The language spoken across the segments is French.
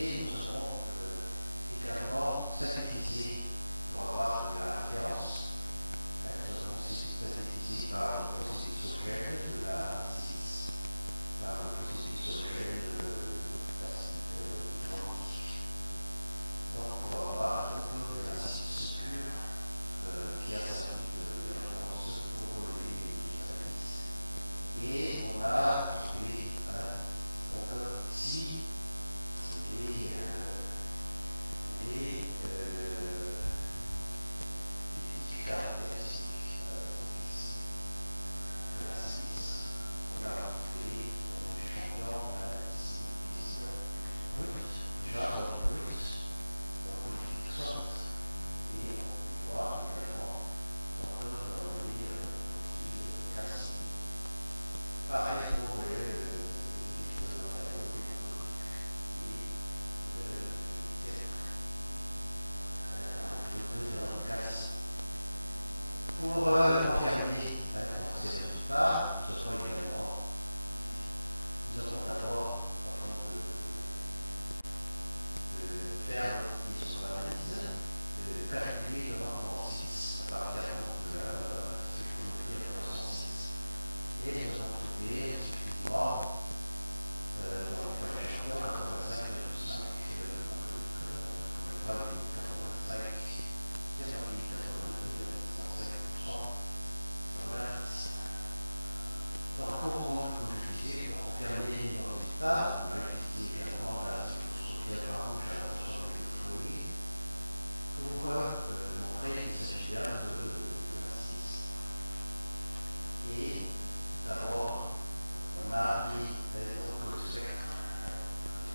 et nous avons également synthétisé pour avoir de la référence. Nous avons synthétisé par le procédé Sogel de la silice, par le procédé Sogel de l'acide hydraulique. Donc pour avoir de la silice pure qui a servi de référence pour les analyses. Et on a trouvé donc ici les types caractéristiques de la silice. On a trouvé dans l'échantillon ici brut, déjà brut, donc politique sorte, et on peut voir également donc, dans les profils classiques. Pareil pour les matériaux pour confirmer ces résultats, nous avons d'abord, afin de faire une analyse, de calculer le rendement 6 à partir de la spectrométrie à 306. Et nous avons trouvé effectivement dans le cas échantillon 85,5 donc, comme je disais, pour confirmer nos résultats, on a utilisé également la spectroscopie infrarouge à attention d'électrophorée pour montrer qu'il s'agit bien de la silice. Et d'abord, on a pris donc, le spectre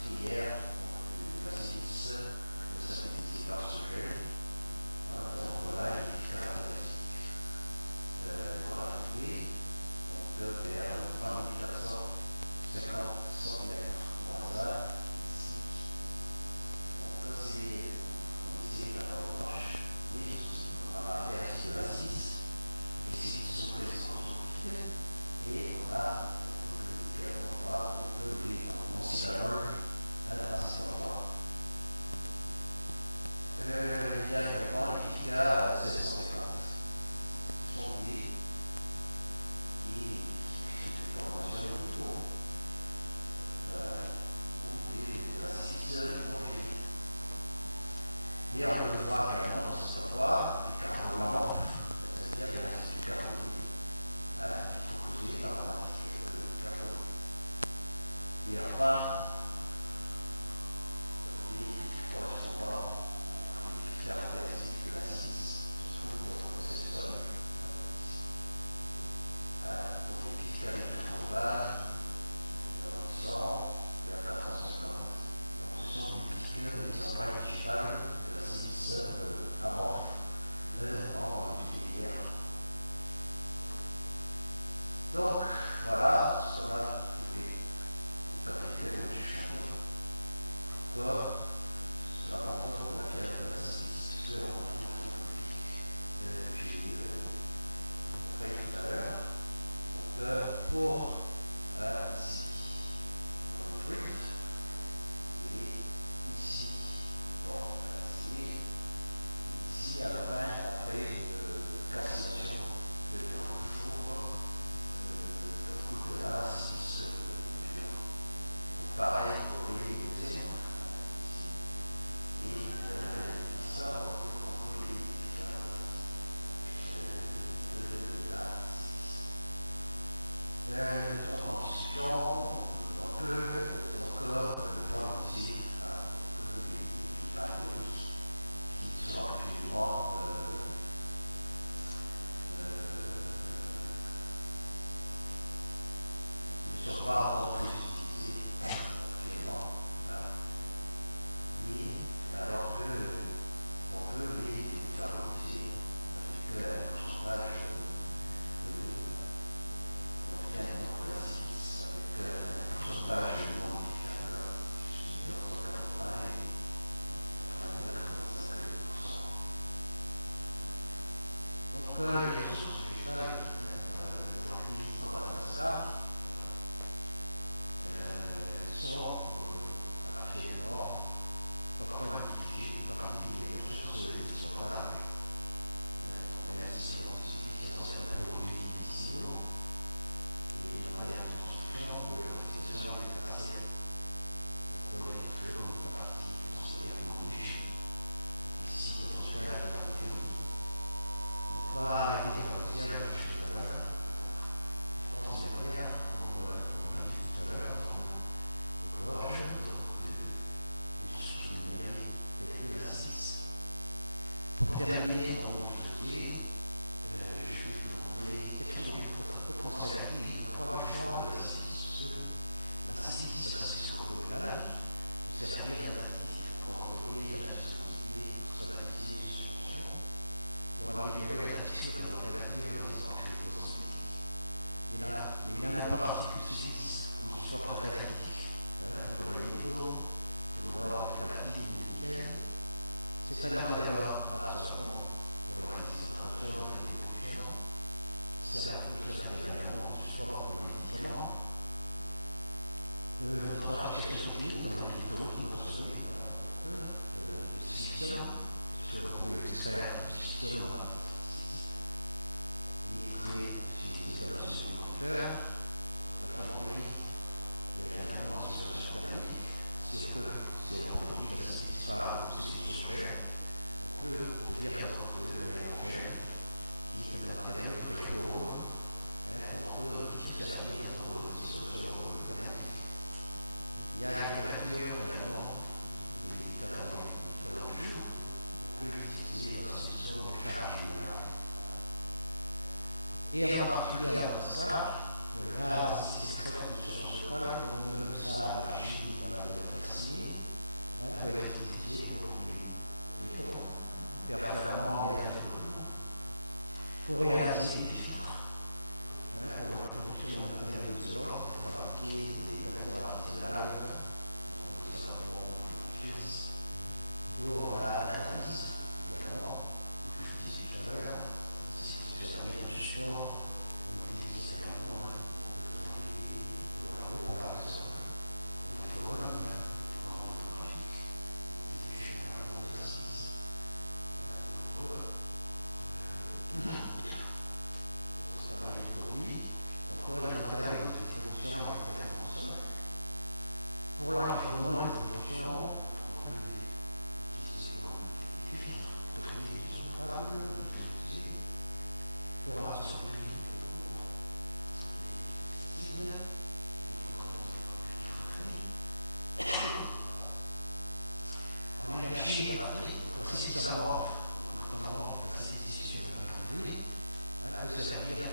filière de la silice synthétisée par Sogel. Donc voilà les caractéristiques qu'on a trouvées. Vers 3450 cm moins ça, ici. Donc ça c'est, on essaie d'avoir de marche, mais aussi on a fait ainsi de la silice. Les silices sont très microscopiques et on a également voir les non-silalol à cet endroit. Il y a également les PICA 1650. Ce sont des formation de niveau ou de la silice hydrophilique. Et on peut le voir également dans cet endroit, les carbonamorphes, c'est-à-dire les résidus carboniques, qui sont causés par l'aromatiques carbonique. Et enfin, les pics correspondant aux pics caractéristiques de la silice qui se trouvent dans cette zone. Donc les pics carboniques dans le sang, il y a 450. Donc ce sont des pics, des empreintes digitales de la silice amorphe en filière. Donc voilà ce qu'on a trouvé au fabriquer de l'échantillon. Pourquoi cela montre pour la pierre de la silice, puisque on retrouve donc le pic que j'ai montré tout à l'heure. Donc pour ici, on le brut, et ici, bon, c'est ici à la fin, après calcination de hydrofluore, de la silice pure. Pareil pour les zénons. Et ça, on retrouve les différents de la silice. Donc en discussion, on peut encore valoriser les bactéries qui sont actuellement ne sont pas encore très utilisées actuellement. Et alors qu'on peut les valoriser avec un pourcentage on obtient donc la silice avec un pourcentage non modifiable entre 80 et 89,5%. Donc les ressources végétales de la fluide de Madagascar sont actuellement dernier, dans votre dossier, je vais vous montrer quels sont les potentialités et trois champs de la silice. La silice, la silice peut servir d'additif pour contrôler la viscosité, pour stabiliser les suspensions, pour améliorer la texture et rétablir les entrées possibles. Les nanoparticules silice ont une sorte d'actif pour les métaux, comme l'or, le platine, le nickel. C'est un matériau absorbant pour la concentration de la production. Ça peut servir également de support pour les médicaments. Notre application chimique dans l'électronique, nous savons le silicium, parce qu'on peut extraire le silicium dans la il est utilisé dans la semi-conducteur, la fonderie, il y a également la solution thermique. Si on produit la silice par le silicium, on peut obtenir de l'hydrogène, qui est un matériau très poreux, qui peut servir pour les solutions thermiques. Il y a la capture également des caoutchoucs. On peut utiliser la solution de charge minérale. Et en particulier à Madagascar, le gaz extrait de source locale comme le sable, l'argile, l'acier, peut être utilisé pour les tons performants et agricoles pour réaliser des filtres. Pour la production de matériaux isolants, pour fabriquer des peintures artisanales, pour la catalyse, également, du fusil de chaleur, ainsi que servir de support, on utilise également pour la roue, par exemple, la colonne, généralement de la silice. Ça va les produits, encore les matériaux de distribution en traitement sol. Pour l'environnement et la production, pour la société, en énergie, donc la silice d'abord, notamment la silice issue de la primaire, peut servir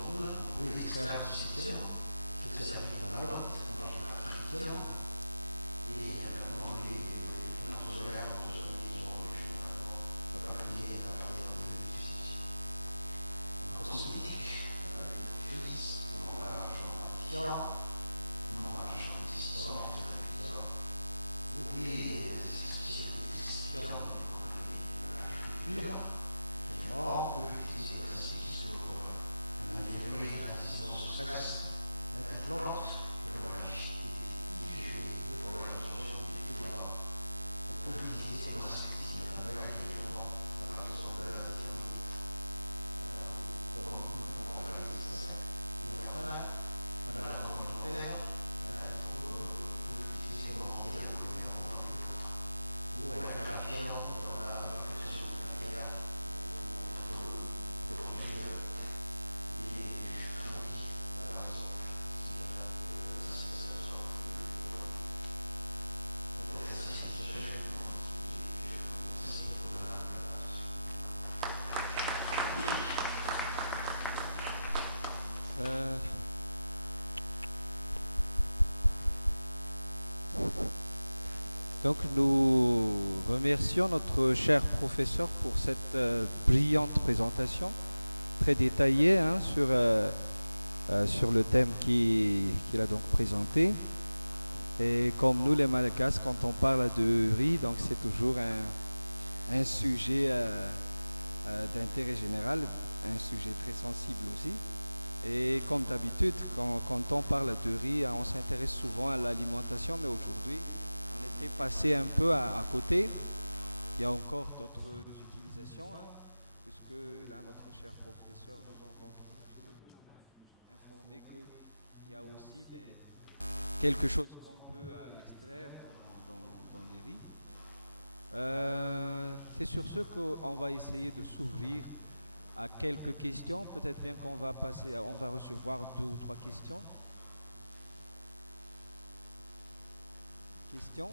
on peut extraire du silicium, peut servir d'éthanol, et également les panneaux solaires pour ceux qui sont à partir du silicium. En cosmétique, l'huile, l'emballage artificiel, l'emballage résistant, ou des excipients dans l'agriculture, également, on peut utiliser la silice pour améliorer la résistance au stress des plantes, pour la rigidité des tiges et pour la production des feuilles. On peut l'utiliser comme insecticide naturel également par rapport à la Donc nous remercions notre cher professeur pour cette brillante présentation, très détaillée sur le thème qu'il a donc présenté. Et comme nous les Malagasy, quand on parle de riz, donc c'est toujours un sujet d'intérêt général, un sujet très sensible aussi. Et comme d'habitude, quand on parle de riz, on s'intéresse souvent à l'alimentation, mais aujourd'hui, on était passé un peu à côté. Il y a encore d'autres utilisations, puisque là, notre cher professeur nous a donc informé qu'il y a aussi quelque chose qu'on peut extraire dans les riz. C'est sur ce qu'on va essayer de s'ouvrir à quelques questions. Peut-être bien qu'on va recevoir 2 ou 3 questions. Questions?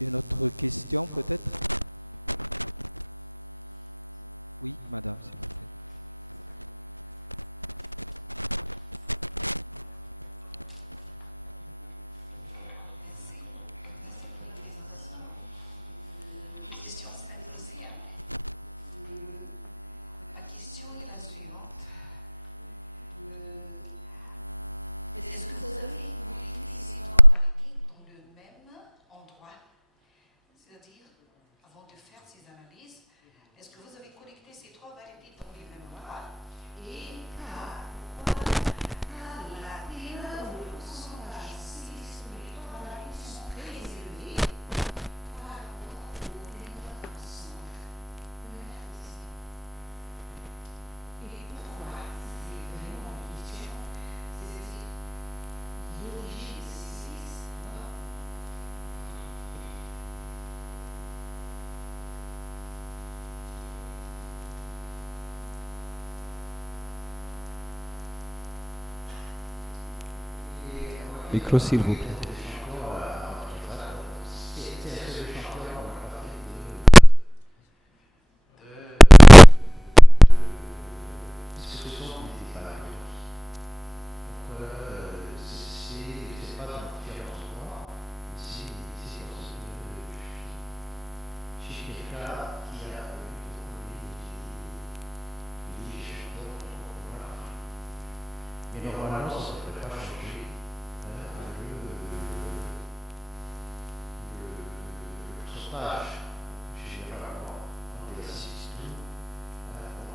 Une autre question peut-être? Oui, madame, s'il vous plaît. Est-ce que vous avez collecté ces trois variétés dans le même endroit? C'est-à-dire, avant de faire ces analyses, est-ce que vous avez collecté ces trois variétés dans les mêmes endroits? Et car la terre ou le pourcentage si sur les trois variétés sont très élevés par rapport au terrain ensemble. Et pourquoi? C'est vraiment une question. C'est-à-dire, l'origine de ces six. Micro, s'il vous plaît. Mais normalement, ça ne devrait pas changer. Le pourcentage, généralement, des assises,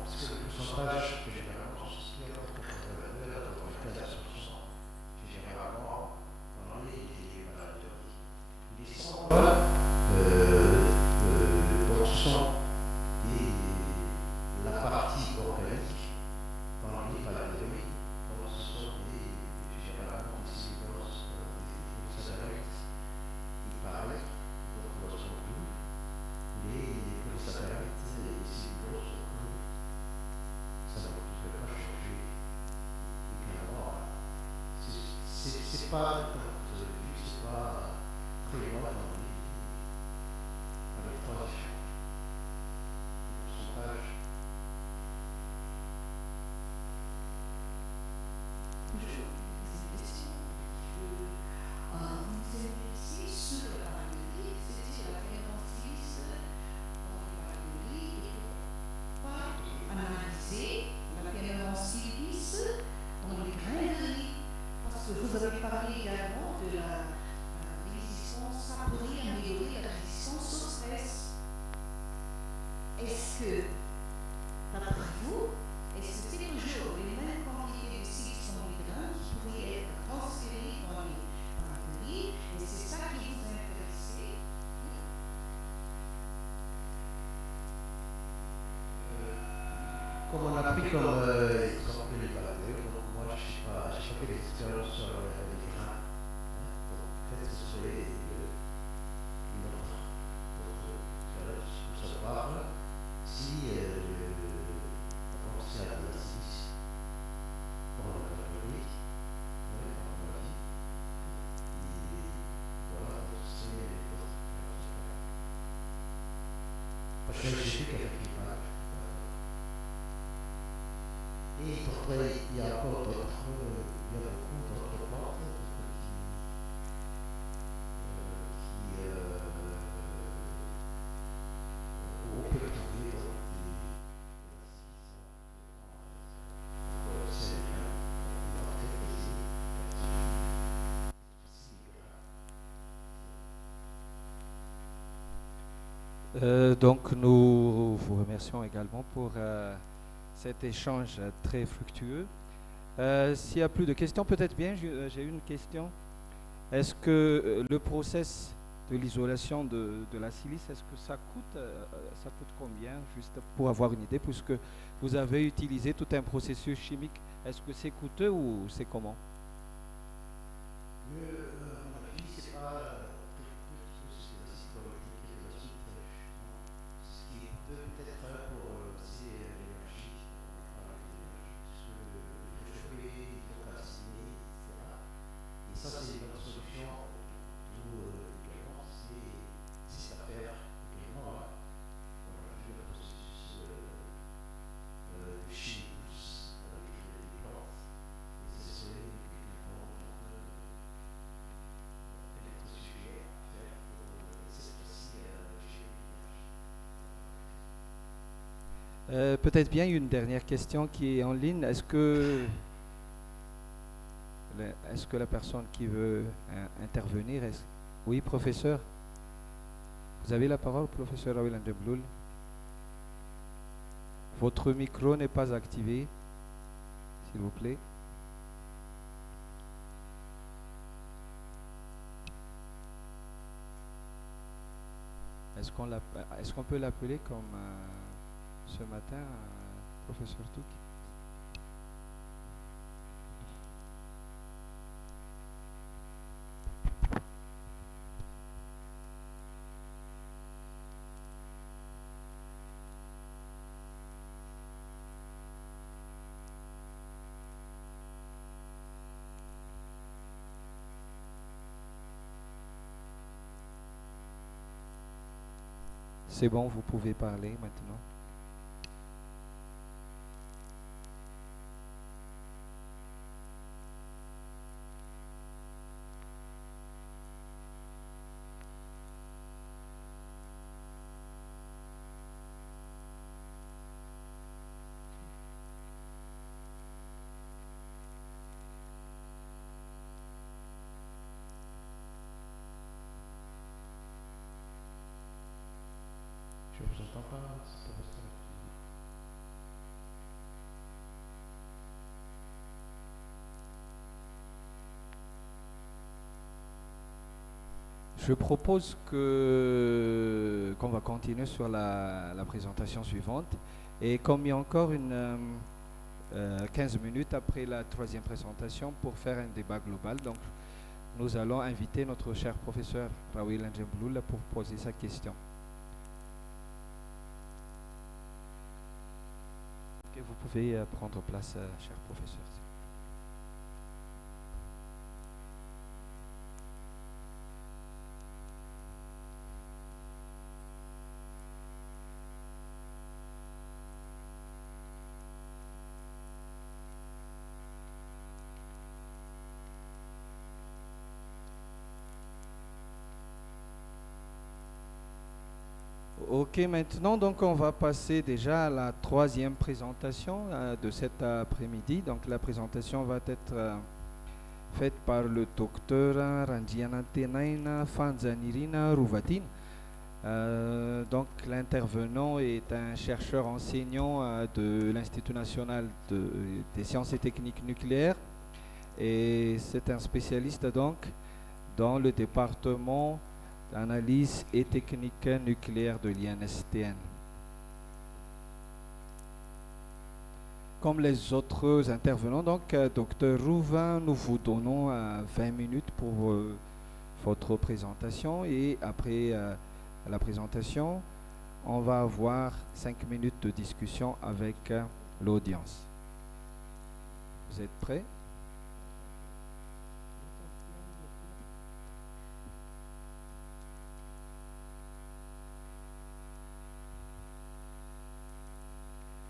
parce que le pourcentage que généralement consistait à 89 à 95%. Généralement, dans les maladies. Ils sont donc ce sont la partie organique dans les maladies. Donc ce sont généralement des séquences des satellites. Il paraît, donc lorsqu'on coule, les satellites et les séquences sont coulées. Ça ne devrait pas changer. Également, c'est pas, comme vous avez vu, c'est pas très loin dans les trois différents. Le pourcentage. Sur la variété, c'était la référence et pas analyser la référence dans les grains de riz. Parce que vous avez parlé également de la résistance, ça pourrait améliorer la résistance au stress. Est-ce que, d'après vous, est-ce que c'est toujours les mêmes quantités de silice dans les grains qui pourraient être transférées dans les riz? Et c'est ça qui vous intéresse? Comme on a pris comme exemple les baladeurs, donc moi je n'ai pas fait d'expérience sur les grains. Donc peut-être que ce serait une autre expérience pour savoir si on pense à la 6 pour la catégorie, comme on l'a dit. Et voilà, donc c'est l'autre expérience. Parce que j'ai fait quelques images. Et pourquoi il y a encore d'autres, il y a beaucoup d'autres plantes qui on peut trouver dans Donc nous vous remercions également pour cet échange très fructueux. S'il n'y a plus de questions, peut-être bien, j'ai une question. Est-ce que le process de l'isolation de la silice, est-ce que ça coûte combien, juste pour avoir une idée, puisque vous avez utilisé tout un processus chimique, est-ce que c'est coûteux ou c'est comment? c'est pas c'est la psychologie qui est la suite. Ce qui peut être pour c'est l'énergie. Parce que il faut chauffer, il faut calciner, etc. Et ça, c'est une autre solution. Tout également, c'est Peut-être bien une dernière question qui est en ligne. Est-ce que la personne qui veut intervenir, oui, professeur, vous avez la parole, professeur Rawil Ndebloul. Votre micro n'est pas activé, s'il vous plaît. Est-ce qu'on peut l'appeler comme ce matin, professeur Touk? C'est bon, vous pouvez parler maintenant. Je ne vous entends pas, professeur. Je propose qu'on va continuer sur la présentation suivante. Et comme il y a encore 15 minutes après la troisième présentation pour faire un débat global, donc nous allons inviter notre cher professeur Rawil Ndebloul pour poser sa question. Okay, vous pouvez prendre place, cher professeur. Ok, maintenant donc on va passer déjà à la troisième présentation de cet après-midi. Donc la présentation va être faite par le docteur Ranjiana Tenaina Fanzanirina Rouvatine. Donc l'intervenant est un chercheur enseignant de l'Institut national des sciences et techniques nucléaires et c'est un spécialiste donc dans le département d'analyse et technique nucléaire de l'INSTN. Comme les autres intervenants, donc Dr Rouva, nous vous donnons 20 minutes pour votre présentation et après la présentation, on va avoir 5 minutes de discussion avec l'audience. Vous êtes prêts?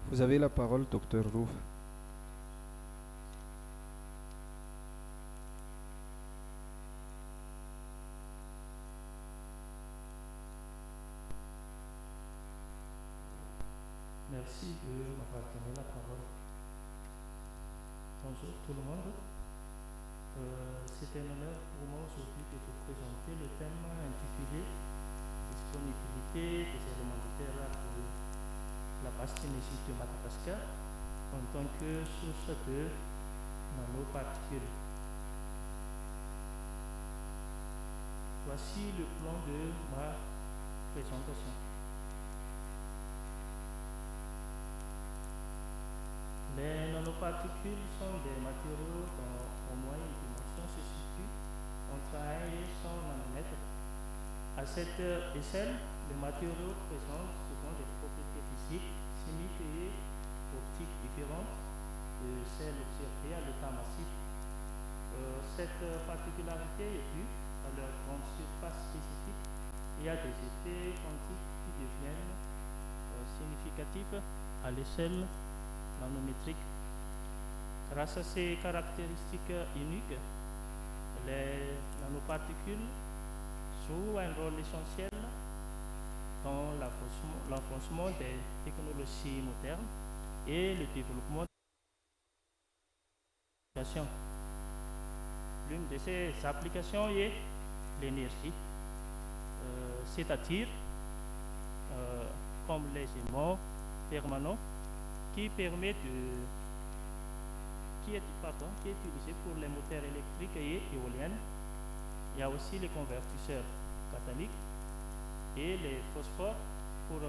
Vous avez la parole, Dr Rouf. Merci de m'avoir donné la parole. Bonjour tout le monde. C'est un honneur pour moi aujourd'hui de vous présenter le thème intitulé Disponibilité des éléments de terre pour la Polynésie de Madagascar en tant que source de nanoparticules. Voici le plan de ma présentation. Les nanoparticules sont des matériaux dont au moins une dimension se situe entre 1 et 100 nanomètres. À cette échelle, les matériaux présentent souvent des propriétés physiques, chimiques et optiques différentes de celles observées à l'état massif. Cette particularité est due à leur grande surface spécifique et à des effets quantiques qui deviennent significatifs à l'échelle nanométrique. Grâce à ces caractéristiques uniques, les nanoparticules jouent un rôle essentiel dans l'enfoncement des technologies modernes et le développement de l'application. L'une de ces applications est l'énergie, c'est-à-dire comme les aimants permanents qui est utilisé pour les moteurs électriques et éoliennes. Il y a aussi les convertisseurs catalytiques et les phosphores pour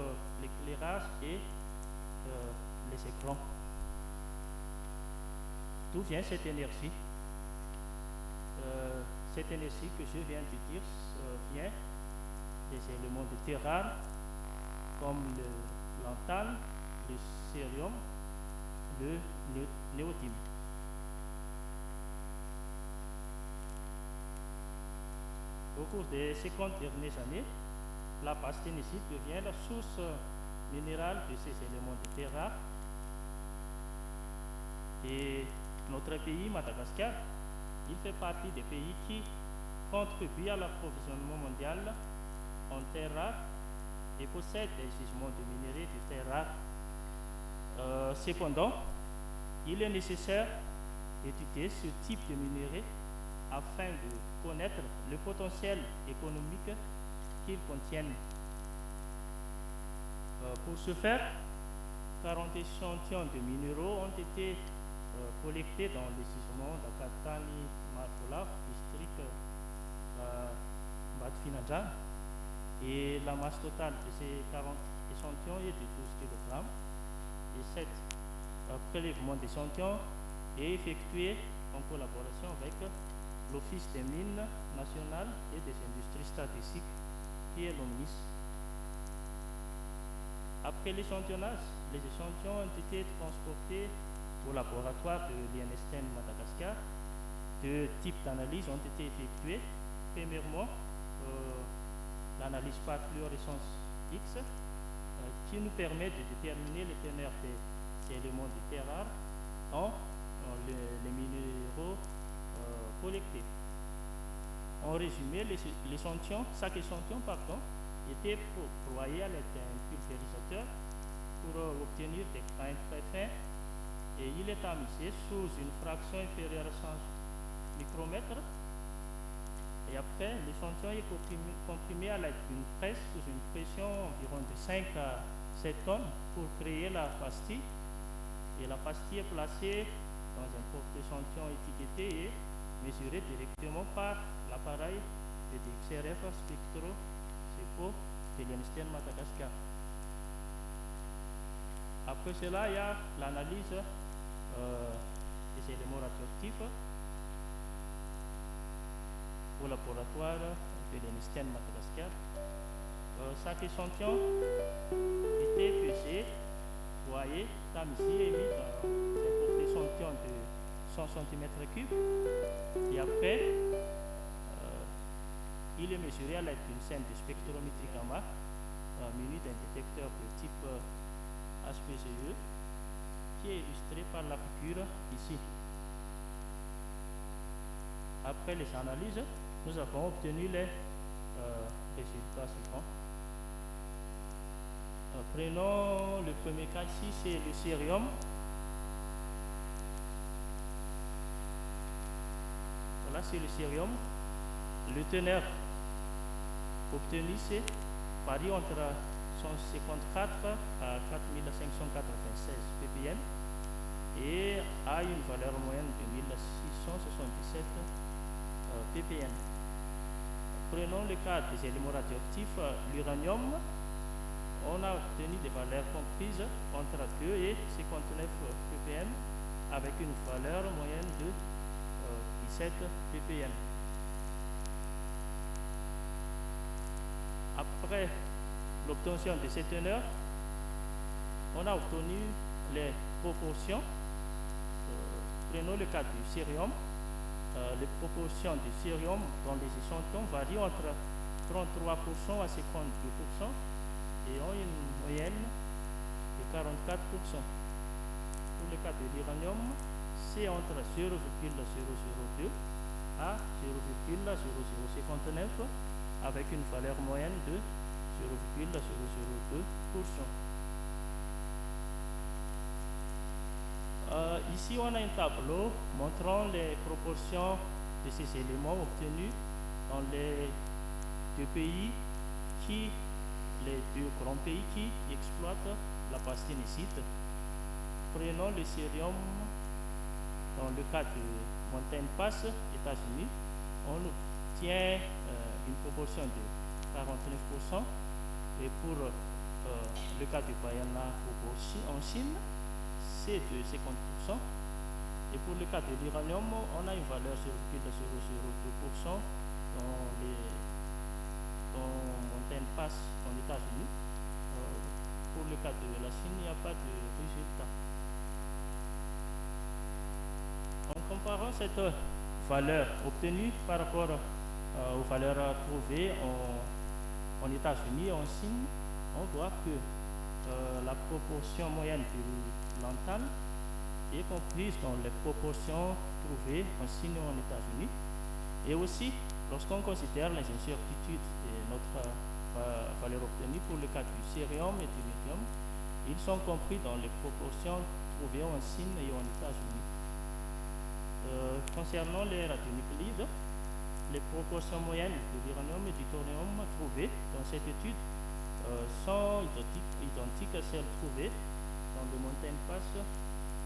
l'éclairage et les écrans. D'où vient cette énergie? Cette énergie que je viens de dire vient des éléments de terre rares comme le lantane, le cérium, le néodyme. Au cours des 50 dernières années, la pasténésite devient la source minérale de ces éléments de terre rares. Et notre pays, Madagascar, il fait partie des pays qui contribuent à l'approvisionnement mondial en terres rares et possède des gisements de minerais de terres rares. Cependant, il est nécessaire d'étudier ce type de minerais afin de connaître le potentiel économique qu'ils contiennent. Pour ce faire, 40 échantillons de minéraux ont été collectés dans les gisements d'Akatani Markola, district Badfinadja, et la masse totale de ces 40 échantillons est de 12 kg. Et cet prélèvement d'échantillons est effectué en collaboration avec l'Office des mines nationales et des industries statistiques, qui est l'OMNIS. Après l'échantillonnage, les échantillons ont été transportés au laboratoire de l'INSTEN Madagascar. Deux types d'analyses ont été effectuées. Premièrement, l'analyse par fluorescence X, qui nous permet de déterminer les teneurs des éléments de terre rares dans les minéraux collectés. En résumé, chaque échantillon était broyé à l'aide d'un pulvérisateur pour obtenir des grains très fins, et il est tamisé sous une fraction inférieure à 100 micromètres. Et après, l'échantillon est comprimé à l'aide d'une presse sous une pression environ de 5 à 7 tonnes pour créer la pastille. Et la pastille est placée dans un porte-échantillon étiqueté et mesuré directement par l'appareil de XRF Spectro CEPO de l'INSTEN Madagascar. Après cela, il y a l'analyse des éléments radioactifs au laboratoire de l'INSTEN Madagascar. Chaque échantillon était pesé, broyé, tamisé et mis dans un porte-échantillon de 100 cm3. Et après, il est mesuré à l'aide d'une scène de spectrométrie gamma munie d'un détecteur de type HPGE, qui est illustré par la figure ici. Après les analyses, nous avons obtenu les résultats suivants. Prenons le premier cas ici, c'est le cérium. Voilà, c'est le cérium. Le teneur obtenu, c'est varie entre 154 à 4596 ppm et a une valeur moyenne de 1677 ppm. Prenons le cas des éléments radioactifs, l'uranium. On a obtenu des valeurs comprises entre 2 et 59 ppm avec une valeur moyenne de 17 ppm. Après l'obtention de ces teneurs, on a obtenu les proportions. Prenons le cas du cérium. Les proportions du cérium dans les échantillons varient entre 33% à 52% et ont une moyenne de 44%. Pour le cas de l'uranium, c'est entre 0,002 à 0,0059 avec une valeur moyenne de 0,002%. Ici, on a un tableau montrant les proportions de ces éléments obtenus dans les deux pays les deux grands pays qui exploitent la pasténésite. Prenons le cérium dans le cas de Mountain Pass, États-Unis, on obtient une proportion de 49%, et pour le cas du Guyana en Chine, c'est de 50%, et pour le cas de l'uranium, on a une valeur 0,002% dans Mountain Pass en États-Unis. Pour le cas de la Chine, il n'y a pas de résultat. En comparant cette valeur obtenue par rapport aux valeurs trouvées en États-Unis et en Chine, on voit que la proportion moyenne du lanthan est comprise dans les proportions trouvées en Chine et en États-Unis. Et aussi, lorsqu'on considère les incertitudes de notre valeur obtenue pour le cas du cérium et du lithium, ils sont compris dans les proportions trouvées en Chine et en États-Unis. Concernant les radionuclides, les proportions moyennes de l'uranium et du thorium trouvées dans cette étude sont identiques à celles trouvées dans le Mountain Pass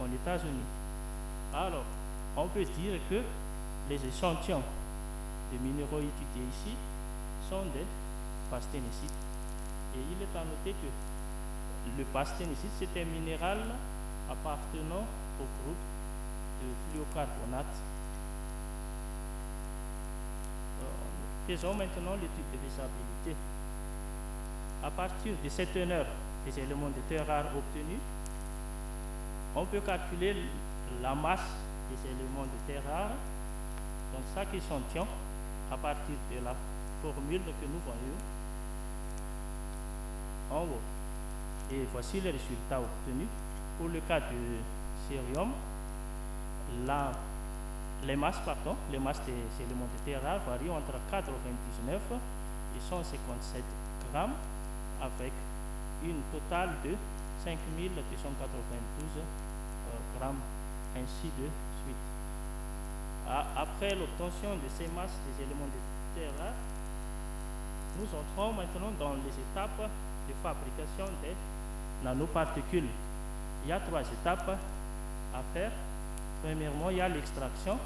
en États-Unis. Alors, on peut dire que les échantillons de minéraux étudiés ici sont des pasténésites. Et il est à noter que le pasténésite, c'est un minéral appartenant au groupe de fluocarbonate. Faisons maintenant l'étude de faisabilité. À partir de cette teneur des éléments de terre rare obtenus, on peut calculer la masse des éléments de terre rare dans chaque échantillon à partir de la formule que nous voyons en haut. Et voici les résultats obtenus. Pour le cas du cérium, les masses des éléments de terre rares varient entre 99 et 157 grammes, avec une totale de 5292 grammes, ainsi de suite. Après l'obtention de ces masses des éléments de terre rares, nous entrons maintenant dans les étapes de fabrication des nanoparticules. Il y a 3 étapes à faire. Premièrement, il y a l'extraction